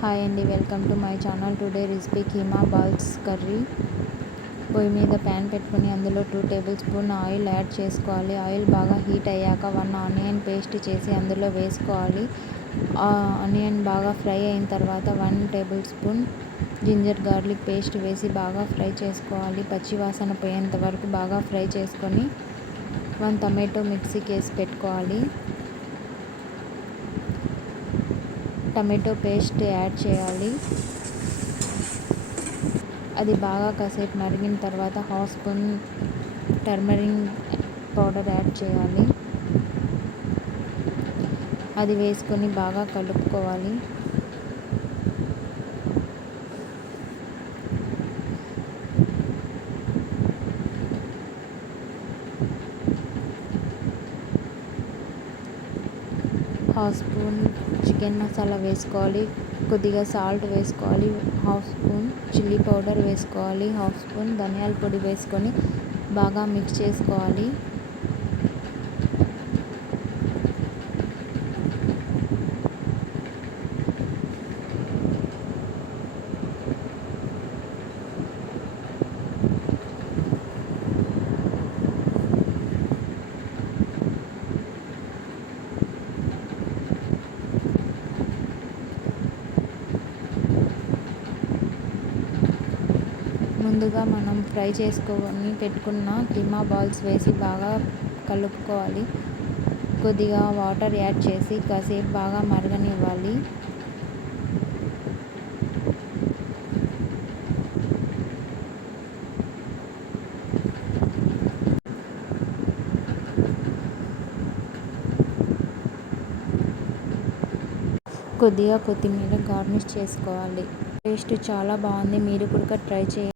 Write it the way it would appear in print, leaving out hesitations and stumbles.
Hi అండి, welcome to my channel. Today recipe keema balls curry. పొయ్యి మీద ప్యాన్ పెట్టుకుని అందులో 2 టేబుల్ స్పూన్ ఆయిల్ యాడ్ చేసుకోవాలి. ఆయిల్ బాగా హీట్ అయ్యాక 1 ఆనియన్ పేస్ట్ చేసి అందులో వేసుకోవాలి. ఆనియన్ బాగా ఫ్రై అయిన తర్వాత 1 tablespoon ginger garlic paste వేసి బాగా ఫ్రై చేసుకోవాలి. పచ్చి వాసన పోయేంత వరకు బాగా ఫ్రై చేసుకొని 1 టమాటో మిక్సీకి వేసి పెట్టుకోవాలి. టమాటో పేస్ట్ యాడ్ చేయాలి. అది బాగా కాసేపు మరిగిన తర్వాత 1/2 స్పూన్ టర్మరిక్ పౌడర్ యాడ్ చేయాలి. అది వేసుకొని బాగా కలుపుకోవాలి. హాఫ్ స్పూన్ చికెన్ మసాలా వేసుకోవాలి. కొద్దిగా సాల్ట్ వేసుకోవాలి. 1/2 స్పూన్ చిల్లీ పౌడర్ వేసుకోవాలి. 1/2 స్పూన్ ధనియాల పొడి వేసుకొని బాగా మిక్స్ చేసుకోవాలి. ముందుగా మనం ఫ్రై చేసుకొని పెట్టుకున్న కీమా బాల్స్ వేసి బాగా కలుపుకోవాలి. కొద్దిగా వాటర్ యాడ్ చేసి కాసేపు బాగా మరగనివ్వాలి. కొద్దిగా కొత్తిమీర గార్నిష్ చేసుకోవాలి. టేస్ట్ చాలా బాగుంది. మీరు కూడా ట్రై చేయండి.